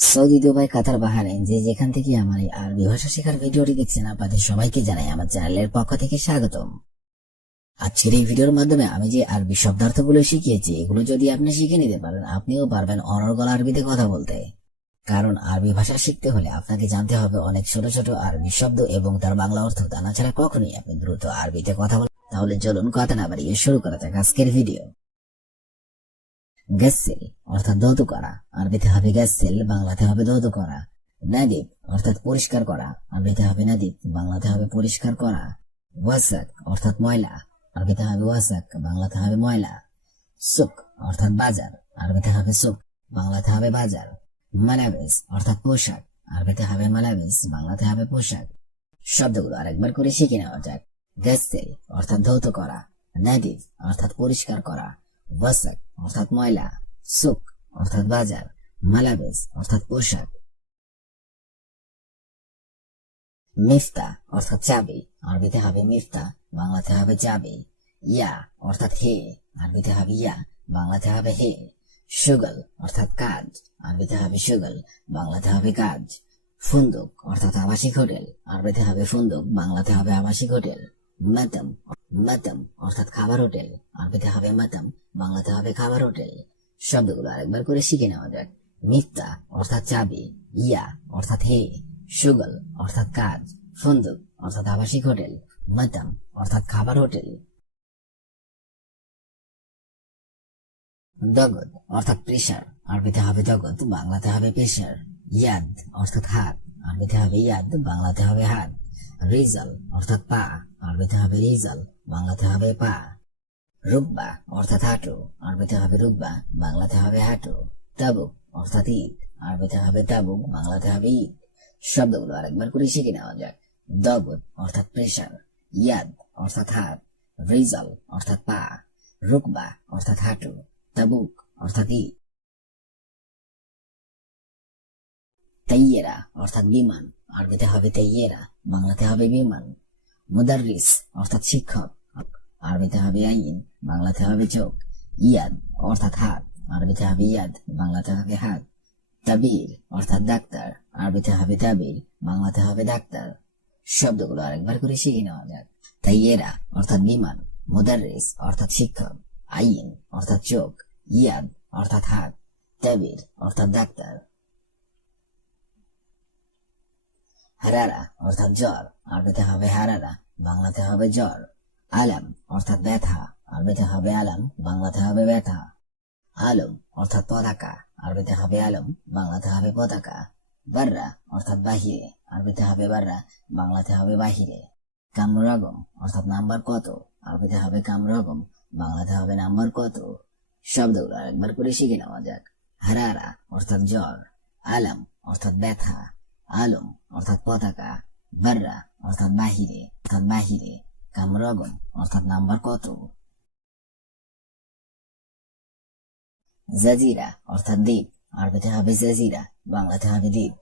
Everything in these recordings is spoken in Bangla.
সৌদি দুবাই কাতার বাহারেন যে যেখান থেকে আমার এই আরবি ভাষা শেখার ভিডিওটি দেখছেন, আপনাদের সবাইকে জানাই আমার চ্যানেলের পক্ষ থেকে স্বাগতম। আজকের এই ভিডিওর মাধ্যমে আমি যে আরবি শব্দার্থগুলো শিখিয়েছি, এগুলো যদি আপনি শিখে নিতে পারেন, আপনিও পারবেন অনর্গল আরবিতে কথা বলতে। কারণ আরবি ভাষা শিখতে হলে আপনাকে জানতে হবে অনেক ছোট ছোট আরবি শব্দ এবং তার বাংলা অর্থ। তা না ছাড়া কখনোই আপনি দ্রুত আরবিতে কথা বলেন তাহলে চলুন কথা না বাড়িয়ে শুরু করা যাক আজকের ভিডিও। গ্যাসেল অর্থাৎ দৌত করা, আরবিতে হবে গ্যাসেল বাংলাতে হবে দৌত করা। নাদিব অর্থাৎ পরিষ্কার করা, আরবিতে হবে নাদিব বাংলাতে হবে পরিষ্কার করা। ওয়াসাক, অর্থাৎ ময়লা, আরবিতে হবে ওয়াসাক, বাংলাতে হবে ময়লা। সুক, অর্থাৎ বাজার, আরবিতে হবে সুক, বাংলাতে হবে বাজার। মালাবেস অর্থাৎ পোশাক, আরবিতে হবে মালাবেস বাংলাতে হবে পোশাক। শব্দগুলো আরেকবার করে শিখে নেওয়া যাক। গ্যাসেল অর্থাৎ ধৌত করা। নাদিব অর্থাৎ পরিষ্কার করা। ওয়াসাক অর্থাৎ ময়লা সুক অর্থাৎ বাজার মালাবেস অর্থাৎ পোশাক। মিফতা, অর্থাৎ চাবি, আরবিতে হবে মিফতা, বাংলাতে হবে চাবি। ইয়া, অর্থাৎ হে, আরবিতে হবে ইয়া, বাংলাতে হবে হে। সুগল, অর্থাৎ কাজ, আরবিতে হবে সুগল, বাংলাতে হবে কাজ। ফুন্দুক, অর্থাৎ আবাসিক হোটেল, আরবিতে হবে ফুন্দুক, বাংলাতে হবে আবাসিক হোটেল। মাতম মাতম অর্থাৎ খাবার হোটেল। আরবিতে হবে মাতম বাংলাতে হবে খাবার হোটেল। শব্দগুলো আরেকবার করে শিখে নেওয়া যাক। মিথ্যা, অর্থাৎ চাবি। ইয়া, অর্থাৎ হে। সুগল, অর্থাৎ কাজ। ফুন্দুক, অর্থাৎ আবাসিক হোটেল। মাতাম অর্থাৎ খাবার হোটেল। দগদ, অর্থাৎ প্রেশার। আরবিতে হবে দগদ, বাংলাতে হবে প্রেশার। ইয়াদ, অর্থাৎ হাত। আরবিতে হবে ইয়াদ, বাংলাতে হবে হাত। রিজাল, অর্থাৎ পা। আরবিতে হবে রিজাল বাংলাতে হবে পা। রুব্বা, অর্থাৎ হাঁটু আরবিতে হবে রুব্বা, বাংলাতে হবে হাঁটু। তাবুক অর্থাৎ ঈদ আরবিতে হবে তাবুক বাংলাতে হবে ঈদ শব্দগুলো আরেকবার করে শিখে নেওয়া যাক। দবদ, অর্থাৎ প্রেশার ইয়াদ, অর্থাৎ হাত। রিজাল, অর্থাৎ পা। রুকবা, অর্থাৎ হাঁটু। তাবুক, অর্থাৎ ঈদ তাইয়েরা, অর্থাৎ বিমান। আরবিতে হবে তাইয়েরা, বাংলাতে হবে বিমান। মুদারিস অর্থাৎ শিক্ষক। আরবিতে হবে আইন, বাংলাতে হবে চোখ। ইয়াদ, অর্থাৎ হাত। আরবিতে হবে ইয়াদ, বাংলাতে হবে হাত। তাবির, অর্থাৎ ডাক্তার। আরবিতে হবে তাবির, বাংলাতে হবে ডাক্তার। শব্দগুলো আরেকবার করে শিখে নেওয়া যাক। তাইয়েরা, অর্থাৎ বিমান। মুদারিস অর্থাৎ শিক্ষক। আইন, অর্থাৎ চোখ। ইয়াদ, অর্থাৎ হাত। তাবির, অর্থাৎ ডাক্তার। হারারা অর্থাৎ জ্বর আরবিতে হবে হারারা, বাংলাতে হবে জ্বর। আলাম, অর্থাৎ ব্যথা আরবিতে হবে আলাম, বাংলাতে হবে ব্যথা। আলম, অর্থাৎ পতাকা আরবিতে হবে আলম, বাংলাতে হবে পতাকা। বাররা, অর্থাৎ বাহিরে আরবিতে হবে বাররা, বাংলাতে হবে বাহিরে। কামরাগম, অর্থাৎ নাম্বার কত আরবিতে হবে কামরাগম, বাংলাতে হবে নাম্বার কত। শব্দগুলো আরেকবার করে শিখে নেওয়া যাক। হারারা, অর্থাৎ জ্বর। আলম, অর্থাৎ ব্যথা। আলম, অর্থাৎ পতাকা, বাররা, অর্থাৎ বাহিরে অর্থাৎ বাহিরে কামরগম অর্থাৎ নাম্বার কত? জাজিরা, অর্থাৎ দ্বীপ, আরবিতে হবে জাজিরা, বাংলাতে হবে দ্বীপ।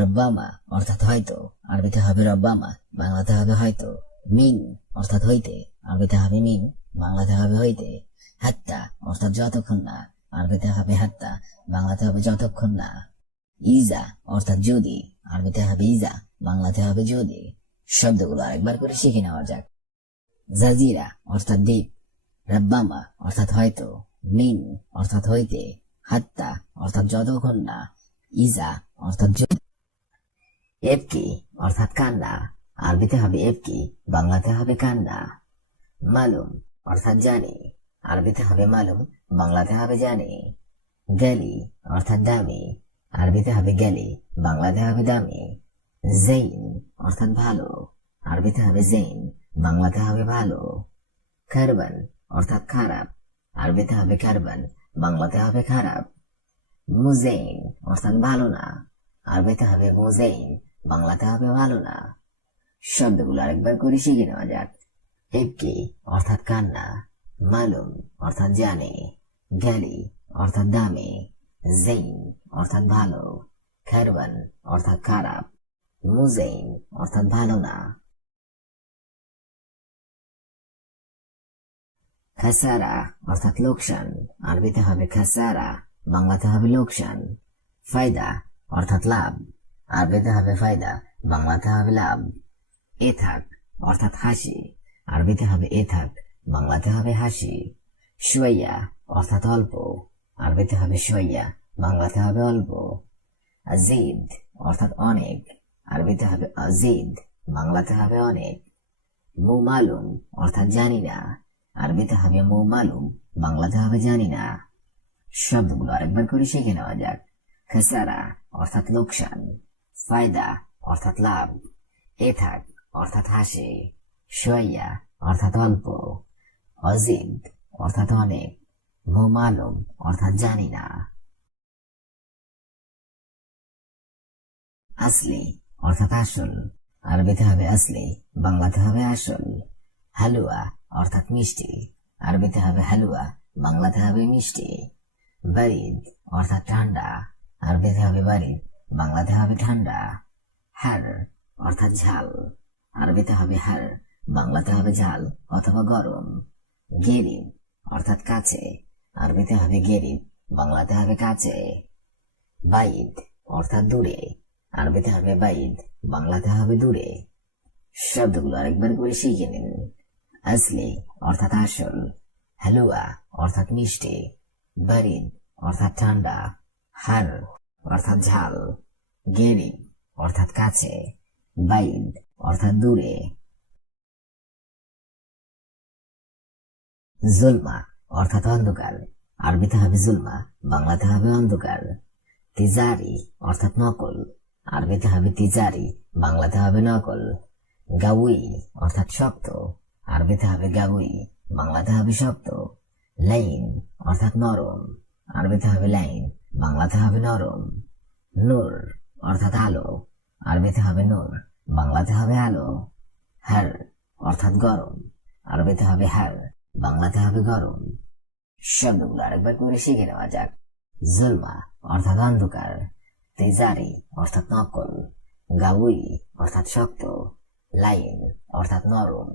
রব্বামা, অর্থাৎ হয়তো, আরবিতে হবে রব্বামা, বাংলাতে হবে হয়তো। মিন, অর্থাৎ হইতে, আরবিতে হবে মিন, বাংলাতে হবে হইতে। হাত্তা, অর্থাৎ যতক্ষণ না, আরবিতে হবে হাত্তা, বাংলাতে হবে যতক্ষণ না। ইজা অর্থাৎ যদি, আরবিতে হবে ইজা বাংলাতে হবে যদি, শব্দগুলো আরেকবার করে শিখে নেওয়া যাক। জাজিরা অর্থাৎ দ্বীপ। রাব্বামা অর্থাৎ হয়তো। মিন অর্থাৎ হইতে। হাত্তা অর্থাৎ যতক্ষণ না। ইজা অর্থাৎ এবকি অর্থাৎ কান্না। আরবিতে হবে এবকি বাংলাতে হবে কান্না। মালুম অর্থাৎ জানি। আরবিতে হবে মালুম বাংলাতে হবে জানি। গেলি অর্থাৎ দামি। আরবিতে হবে গেলি বাংলাতে হবে দামি জেইন, অর্থাৎ ভালো। আরবিতে হবে জেইন বাংলাতে হবে ভালো। কারবান অর্থাৎ খারাপ। আরবিতে হবে কারবান বাংলাতে হবে খারাপ। মুজেইন, অর্থাৎ ভালো না। আরবিতে হবে মুজেইন বাংলাতে হবে ভালো না। শব্দগুলো আরেকবার করে শিখে নেওয়া যাক। ইবকি অর্থাৎ কান্না। মালুম, অর্থাৎ জানে। গ্যালি, অর্থাৎ দামি। জেইন অর্থাৎ ভালো। খারবান অর্থাৎ খারাপ। মুজেইন অর্থাৎ ভালো না। খাসারা অর্থাৎ লোকসান। আরবিতে হবে খাসারা বাংলাতে হবে লোকসান। ফায়দা অর্থাৎ লাভ। আরবিতে হবে ফায়দা বাংলাতে হবে লাভ। এ থাক অর্থাৎ হাসি। আরবিতে হবে এ থাক বাংলাতে হবে হাসি। শুয়াইয়া অর্থাৎ অল্প। আরবিতে হবে শুয়াইয়া বাংলাতে হবে অল্প। আজিদ, অর্থাৎ অনেক। আরবিতে হবে আজিদ, বাংলাতে হবে অনেক। মু মালুম অর্থাৎ জানি না। আরবিতে হবে মু মালুম বাংলাতে হবে জানি না। শব্দগুলো আরেকবার করে শিখে নেওয়া যাক। খেসারা, অর্থাৎ লোকসান। ফায়দা, অর্থাৎ লাভ। এ থাক অর্থাৎ হাসি। শোয়া অর্থাৎ অল্প। অজিদ, অর্থাৎ অনেক। মু অর্থাৎ জানি না। আসলি, অর্থাৎ আসল। আরবিতে হবে আসলি, বাংলাতে হবে আসল। হালুয়া, অর্থাৎ মিষ্টি। আরবিতে হবে হালুয়া, বাংলাতে হবে মিষ্টি। বারিদ, অর্থাৎ ঠান্ডা। আরবিতে হবে বারিদ, বাংলাতে হবে ঠান্ডা। হার, অর্থাৎ ঝাল। আরবিতে হবে হার, বাংলাতে হবে ঝাল অথবা গরম। গেরিব, অর্থাৎ কাছে। আরবিতে হবে গেরিব বাংলাতে হবে কাছে। বাইদ, অর্থাৎ দূরে। আরবিতে হবে বাইদ, বাংলাতে হবে দূরে। শব্দগুলো আরেকবার করে শিখে নিন। আসলি, অর্থাৎ আসল। হালুয়া, অর্থাৎ মিষ্টি। বারিদ, অর্থাৎ ঠান্ডা। হার, অর্থাৎ ঝাল। গেরিব অর্থাৎ কাছে। বাইদ, অর্থাৎ দূরে। জুলমা অর্থাৎ অন্ধকার। আরবিতে হবে জুলমা, বাংলাতে হবে অন্ধকার। তিজারি, অর্থাৎ নকল। আরবিতে হবে তিজারি, বাংলাতে হবে নকল। গাউই, অর্থাৎ শক্ত আরবিতে হবে গাউই, বাংলাতে হবে শক্ত লাইন, অর্থাৎ নরম। আরবিতে হবে লাইন, বাংলাতে হবে নরম। নূর, অর্থাৎ আলো। আরবিতে হবে নূর, বাংলাতে হবে আলো। হার, অর্থাৎ গরম। আরবিতে হবে হার, বাংলাতে হবে গরম। শব্দগুলো আরেকবার করে শিখে নেওয়া যাক জুলমা অর্থাৎ অন্ধকার তেজারি অর্থাৎ নকল গাউই অর্থাৎ শক্ত লাইন অর্থাৎ নরম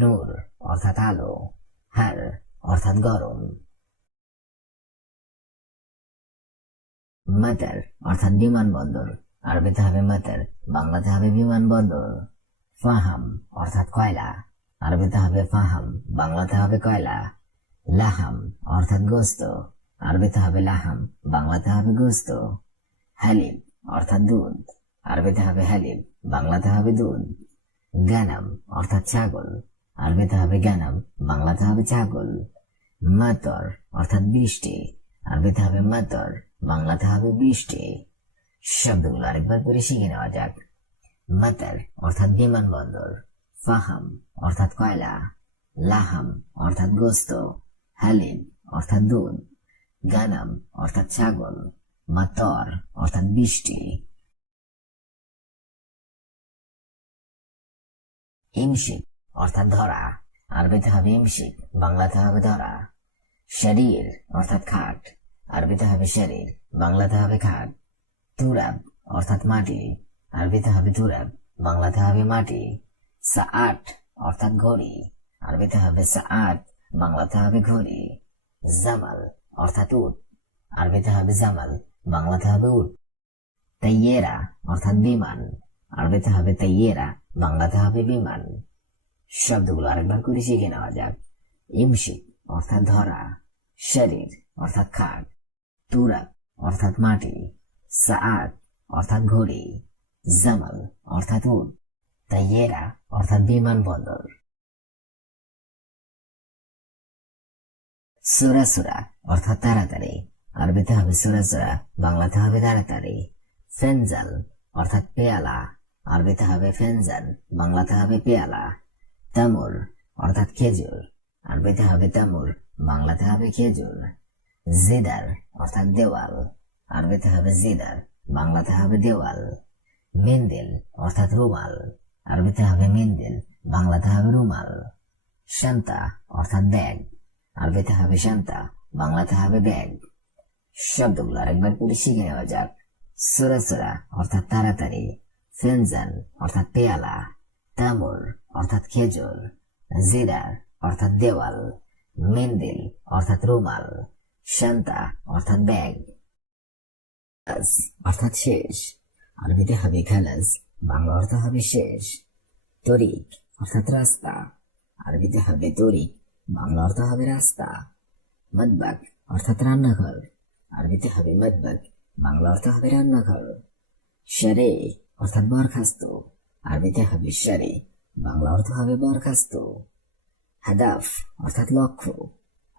নূর অর্থাৎ আলো হার অর্থাৎ গরম মাতার অর্থাৎ বিমানবন্দর আরবিতে হবে মাতার বাংলাতে হবে বিমানবন্দর ফাহাম অর্থাৎ কয়লা আরবিতে হবে ফাহাম বাংলাতে হবে কয়লা লাহাম, অর্থাৎ গোস্ত। আরবিতে হবে লাহাম, বাংলাতে হবে গোস্ত। হালিব অর্থাৎ দুধ। আরবিতে হবে হালিব বাংলাতে হবে দুধ। গানাম, অর্থাৎ ছাগল। আরবিতে হবে গানাম, বাংলাতে হবে ছাগল। মাতর, অর্থাৎ বৃষ্টি। আরবিতে হবে মাতর, বাংলাতে হবে বৃষ্টি। শব্দগুলো আরেকবার করে শিখে নেওয়া যাক। মাতার অর্থাৎ বিমানবন্দর। ফাহাম, অর্থাৎ কয়লা। লাহাম, অর্থাৎ গোস্ত। হালিব অর্থাৎ দুধ গানাম অর্থাৎ ছাগল মাতর অর্থাৎ বৃষ্টি। ইমশিক, অর্থাৎ ধরা। আরবিতে হবে ইমশিক, বাংলাতে হবে ধরা। শরীর, অর্থাৎ খাট। আরবিতে হবে শরীর, বাংলাতে হবে খাট। তুরাব, অর্থাৎ মাটি। আরবিতে হবে তুরাব, বাংলাতে হবে মাটি। সাআট অর্থাৎ ঘড়ি। আরবিতে হবে সাআট বাংলাতে হবে ঘড়ি, জামাল, অর্থাৎ উট। আরবিতে হবে জামাল, বাংলাতে হবে উট। তাইয়েরা, অর্থাৎ বিমান। আরবিতে হবে তাইয়েরা, বাংলাতে হবে বিমান। শব্দগুলো আরেকবার করে শিখে নেওয়া যাক। ইমশিক অর্থাৎ ধরা। শরীর, অর্থাৎ খাট। তুরাব অর্থাৎ মাটি। সাআত, অর্থাৎ ঘড়ি। জামাল, অর্থাৎ উট। তাইয়েরা, অর্থাৎ বিমানবন্দর। সুরা সুরা, অর্থাৎ তাড়াতাড়ি। আরবিতে হবে সুরা সুরা, বাংলাতে হবে তাড়াতাড়ি। ফেনজাল, অর্থাৎ পেয়ালা। আরবিতে হবে ফেনজাল, বাংলাতে হবে পেয়ালা। তামুর অর্থাৎ খেজুর। আরবিতে হবে তামুর বাংলাতে হবে খেজুর। জিদার, অর্থাৎ দেওয়াল। আরবিতে হবে জিদার, বাংলাতে হবে দেওয়াল। মেন্দিল, অর্থাৎ রুমাল। আরবিতে হবে মেন্দিল, বাংলাতে হবে রুমাল। শান্তা, অর্থাৎ ব্যাগ। আরবিতে হবে শান্তা, বাংলাতে হবে ব্যাগ। শব্দগুলো আরেকবার করে শিখে নেওয়া যাক। সুরা সুরা অর্থাৎ তাড়াতাড়ি, ফেনজান অর্থাৎ পেয়ালা, তামুর অর্থাৎ খেজুর জিরার অর্থাৎ দেওয়াল, মেন্দিল অর্থাৎ রুমাল, শান্তা অর্থাৎ ব্যাগ। অর্থাৎ শেষ। আরবিতে হবে খালাস, বাংলা অর্থ হবে শেষ। তরিক অর্থাৎ রাস্তা। আরবিতে হবে তরিক। বাংলা অর্থ হবে রাস্তা মদবাক অর্থাৎ রান্নাঘর। আরবিতে হবে মদবাক বাংলা অর্থ হবে রান্নাঘর। সারে অর্থাৎ বরখাস্ত, আরবিতে হবে সারে, বাংলা অর্থ হবে বরখাস্ত। হাদাফ অর্থাৎ লক্ষ্য,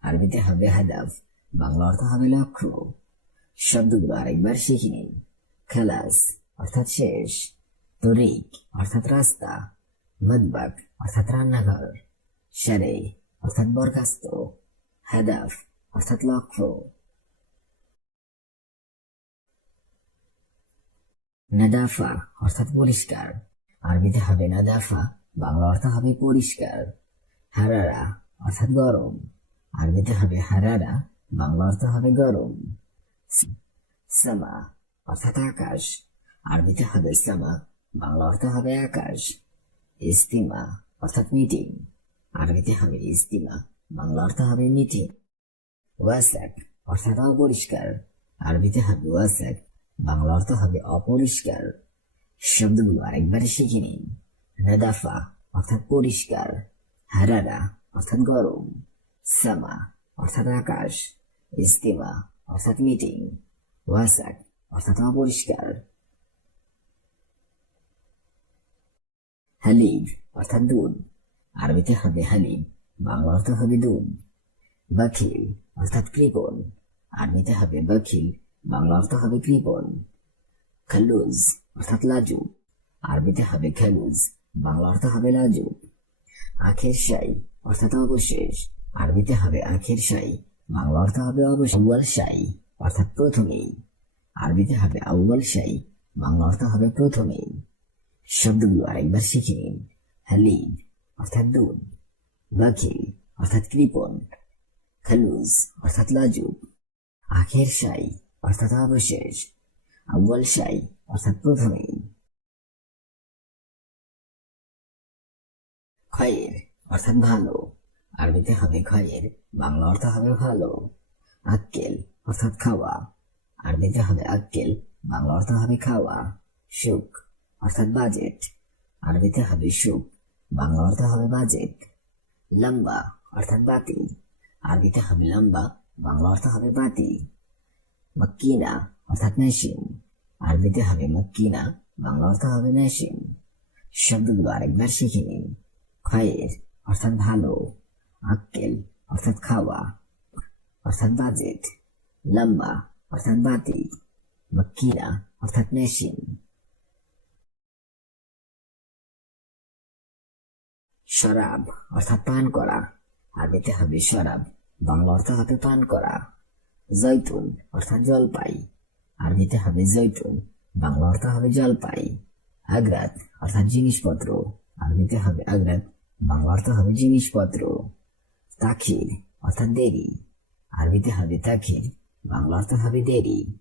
আরবিতে হবে হাদাফ, বাংলা অর্থ হবে লক্ষ্য। শব্দগুলো আরেকবার শিখে নিন। খালাস অর্থাৎ শেষ, তরিক অর্থাৎ রাস্তা মদবাক অর্থাৎ রান্নাঘর। সারে অর্থাৎ বরখাস্ত, হাদাফ, অর্থাৎ লক্ষ্য। নাদাফা, অর্থাৎ পরিষ্কার। আরবিতে হবে নাদাফা, বাংলা অর্থ হবে পরিষ্কার। হারারা, অর্থাৎ গরম। আরবিতে হবে হারারা, বাংলা অর্থ হবে গরম। সামা, অর্থাৎ আকাশ। আরবিতে হবে সামা, বাংলা অর্থ হবে আকাশ। ইস্তিমা, অর্থাৎ মিটিং। আরবিতে হবে ইস্তিমা বাংলা অর্থ হবে মিটিং ওয়াসাক অর্থাৎ অপরিষ্কার। আরবিতে হবে ওয়াসাক বাংলা অর্থ হবে অপরিষ্কার। শব্দগুলো আরেকবার শিখে নিন। নাদাফা অর্থাৎ পরিষ্কার। হারারা অর্থাৎ গরম। সামা অর্থাৎ আকাশ। ইস্তিমা অর্থাৎ মিটিং। ওয়াসাক অর্থাৎ অপরিষ্কার। হালিব অর্থাৎ দুধ। আরবিতে হবে হালিম, বাংলা অর্থ হবে দুধ বাখিল, অর্থাৎ কৃপণ। আরবিতে হবে বাখিল, বাংলা অর্থ হবে কৃপণ। খালুজ, অর্থাৎ লাজু। আরবিতে হবে খালুজ, বাংলা অর্থ হবে লাজু। আখের সাই অর্থাৎ অবশেষ। আরবিতে হবে আখের সাই বাংলা অর্থ হবে আউয়াল সাই অর্থাৎ প্রথমেই। আরবিতে হবে আউয়াল সাই বাংলা অর্থ হবে প্রথমেই। শব্দগুলো আরেকবার শিখে নিন। হালিব অর্থাৎ দুধ বাকিল অর্থাৎ কৃপণ, খালুজ, অর্থাৎ লাজুক, আখের সাই অর্থাৎ অবশেষ, আউয়াল সাই অর্থাৎ প্রথমেই খয়ের অর্থাৎ ভালো, আরবিতে হবে খয়ের বাংলা অর্থ হবে ভালো, আক্কেল, অর্থাৎ খাওয়া, আরবিতে হবে আক্কেল, বাংলা অর্থ হবে খাওয়া, সুখ, অর্থাৎ বাজেট, আরবিতে হবে সুখ বাংলা অর্থ হবে বাজেট লম্বা অর্থাৎ বাতি। আরবিতে হবে লম্বা বাংলা অর্থ হবে বাতি। মক্কিনা অর্থাৎ মেশিন। আরবিতে হবে মক্কিনা বাংলা অর্থ হবে মেশিন। শব্দগুলো আরেকবার শিখে নিন। খয়ের অর্থাৎ ভালো, আক্কেল অর্থাৎ খাওয়া, অর্থাৎ বাজেট। লম্বা অর্থাৎ বাতি, মক্কিনা অর্থাৎ মেশিন। শরাব, অর্থাৎ পান করা। আরবিতে হবে শরাব, বাংলা অর্থ হবে পান করা। জৈতুন অর্থাৎ জলপাই। আরবিতে হবে জৈতুন বাংলা অর্থ হবে জলপাই। আগ্রাত, অর্থাৎ জিনিসপত্র। আরবিতে হবে আগ্রাত, বাংলা অর্থ হবে জিনিসপত্র। তাখির, অর্থাৎ দেরি। আরবিতে হবে তাখির, বাংলা অর্থ হবে দেরি।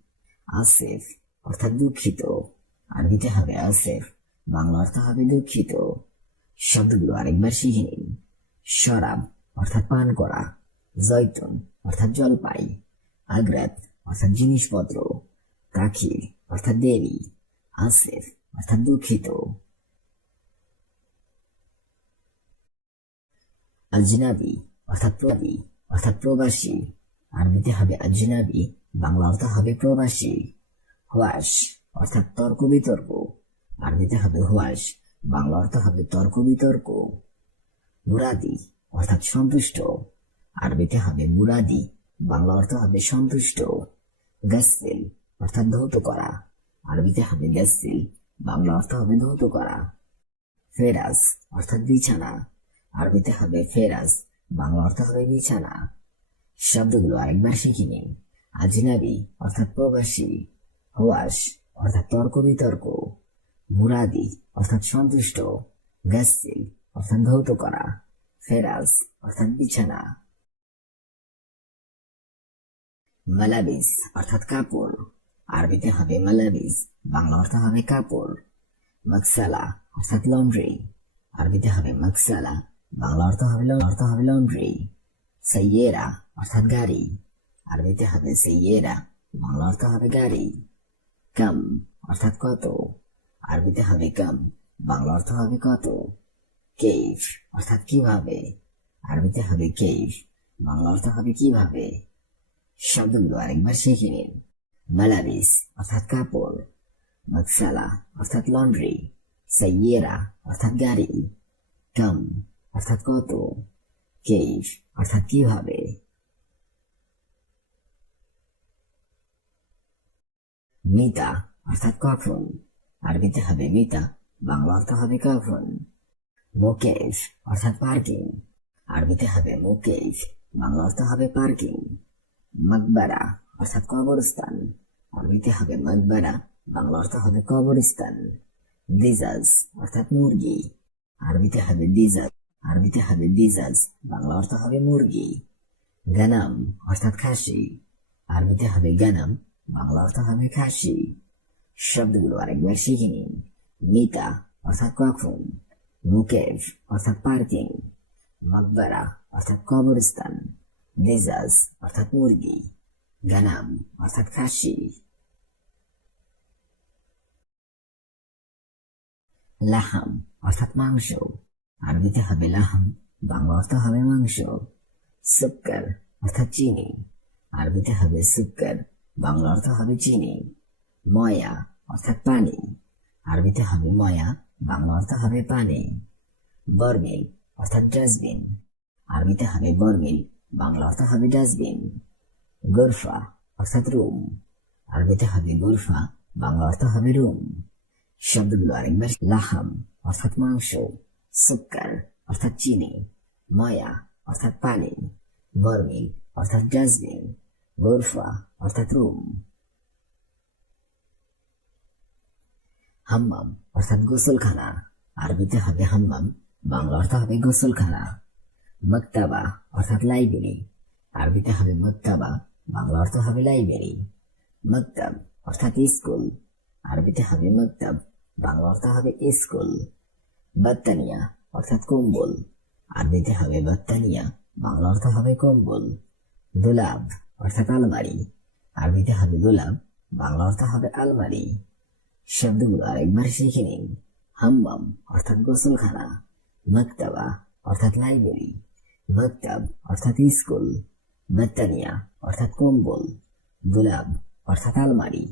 আসেফ, অর্থাৎ দুঃখিত। আরবিতে হবে আসেফ, বাংলা অর্থ হবে দুঃখিত। শব্দগুলো আরেকবার শিখে নিন শরাব, অর্থাৎ পান করা জৈতুন অর্থাৎ জলপাই, আগ্রাত, অর্থাৎ জিনিসপত্র তাখির অর্থাৎ দেরি আসেফ, অর্থাৎ দুঃখিত। আজনাবি অর্থাৎ প্রবি অর্থাৎ প্রবাসী। আরবিতে হবে আজনাবি বাংলা অর্থ হবে প্রবাসী। হুয়াস অর্থাৎ তর্ক বিতর্ক। আরবিতে হবে হুয়াস বাংলা অর্থ হবে তর্ক, বিতর্ক, মুরাদি অর্থাৎ সন্তুষ্ট। আরবিতে হবে মুরাদি, বাংলা অর্থ হবে সন্তুষ্ট। গাসিল অর্থাৎ ধৌত করা। আরবিতে হবে গাসিল বাংলা অর্থ হবে ধৌত করা। ফেরাজ অর্থাৎ বিছানা। আরবিতে হবে ফেরাজ, বাংলা অর্থ হবে বিছানা। শব্দগুলো আরেকবার শিখে নিন। আজনাবি অর্থাৎ প্রবাসী। হুয়াস অর্থাৎ তর্ক, বিতর্ক। মুরাদি, অর্থাৎ সন্তুষ্ট, গাসিল, অর্থাৎ ধৌত করা ফেরাজ, অর্থাৎ বিছানা। মালাবিস, অর্থাৎ কাপড়। আরবিতে হবে মালাবিস, বাংলা অর্থ হবে কাপড়। মকসালা, অর্থাৎ লন্ড্রি। আরবিতে হবে মকসালা, বাংলা অর্থ হবে অর্থ হবে লন্ড্রি। সৈয়েরা অর্থাৎ গাড়ি। আরবিতে হবে সৈয়েরা বাংলা অর্থ হবে গাড়ি। কাম, অর্থাৎ কত? আরবিতে হবে কাম বাংলা অর্থ হবে কত? কেইফ অর্থাৎ কীভাবে? আরবিতে হবে কেইফ বাংলা অর্থ হবে কীভাবে? শব্দগুলো আরেকবার শিখে নিন। মালাবিস, অর্থাৎ কাপড়। মকসালা, অর্থাৎ লন্ড্রি সাইয়েরা, অর্থাৎ গাড়ি। কাম অর্থাৎ কত? কেইফ অর্থাৎ কীভাবে? মিতা, অর্থাৎ কখন? আরবিতে হবে মিতা বাংলা অর্থ হবে কখন মুকেশ, অর্থাৎ পার্কিং। আরবিতে হবে মুকেশ বাংলা অর্থ হবে পার্কিং। মকবারা, অর্থাৎ কবরস্থান। আরবিতে হবে মকবারা বাংলা অর্থ হবে কবরস্থান। দিজাজ, অর্থাৎ মুরগি। আরবিতে হবে দিজাজ, আরবিতে হবে দিজাজ বাংলা অর্থ হবে মুরগি। গানাম, অর্থাৎ খাসি। আরবিতে হবে গানাম বাংলা অর্থ হবে খাসি। শব্দগুলো আরেকবার শিখে নিন। মিতা, অর্থাৎ কখন? মুকেভ অর্থাৎ পার্কিং। মকবরা, অর্থাৎ কবরস্থান। দেজাজ অর্থাৎ মুরগি। গানাম, অর্থাৎ খাসি। লাহাম, অর্থাৎ মাংস। আরবিতে হবে লাহাম, বাংলা অর্থ হবে মাংস। সুক্কর, অর্থাৎ চিনি। আরবিতে হবে সুক্কর, বাংলা অর্থ হবে চিনি। ময়া অর্থাৎ পানি। আরবিতে হবে ময়া, বাংলা অর্থ হবে পানি। বর্মিল অর্থাৎ ডাস্টবিন। আরবিতে হবে বর্মিল বাংলা অর্থ হবে ডাস্টবিন। গোরফা অর্থাৎ রুম। আরবিতে হবে গোরফা, বাংলা অর্থ হবে রুম। শব্দগুলো আরেকবার, লাহাম অর্থাৎ মাংস। সুক্কার অর্থাৎ চিনি। ময়া অর্থাৎ পানি। বর্মিল অর্থাৎ ডাস্টবিন। গোরফা অর্থাৎ রুম। হাম্মাম, অর্থাৎ গোসলখানা। আরবিতে হবে হাম্মাম, বাংলা অর্থ হবে গোসলখানা। মক্তাবা, অর্থাৎ লাইব্রেরি। আরবিতে হবে মক্তাবা, বাংলা অর্থ হবে লাইব্রেরি। মক্তাব, অর্থাৎ স্কুল। আরবিতে হবে মক্তাব, বাংলা অর্থ হবে স্কুল। বাত্তানিয়া, অর্থাৎ কম্বল। আরবিতে হবে বাত্তানিয়া, বাংলা অর্থ হবে কম্বল। দোলাব অর্থাৎ আলমারি। আরবিতে হবে দোলাব বাংলা অর্থ হবে আলমারি। শব্দগুলো আরেকবার শিখে নিন হাম্মাম অর্থাৎ গোসলখানা, মক্তাবা অর্থাৎ লাইব্রেরি, মক্তাব অর্থাৎ স্কুল বাত্তানিয়া অর্থাৎ কম্বল, দুলাব অর্থাৎ আলমারি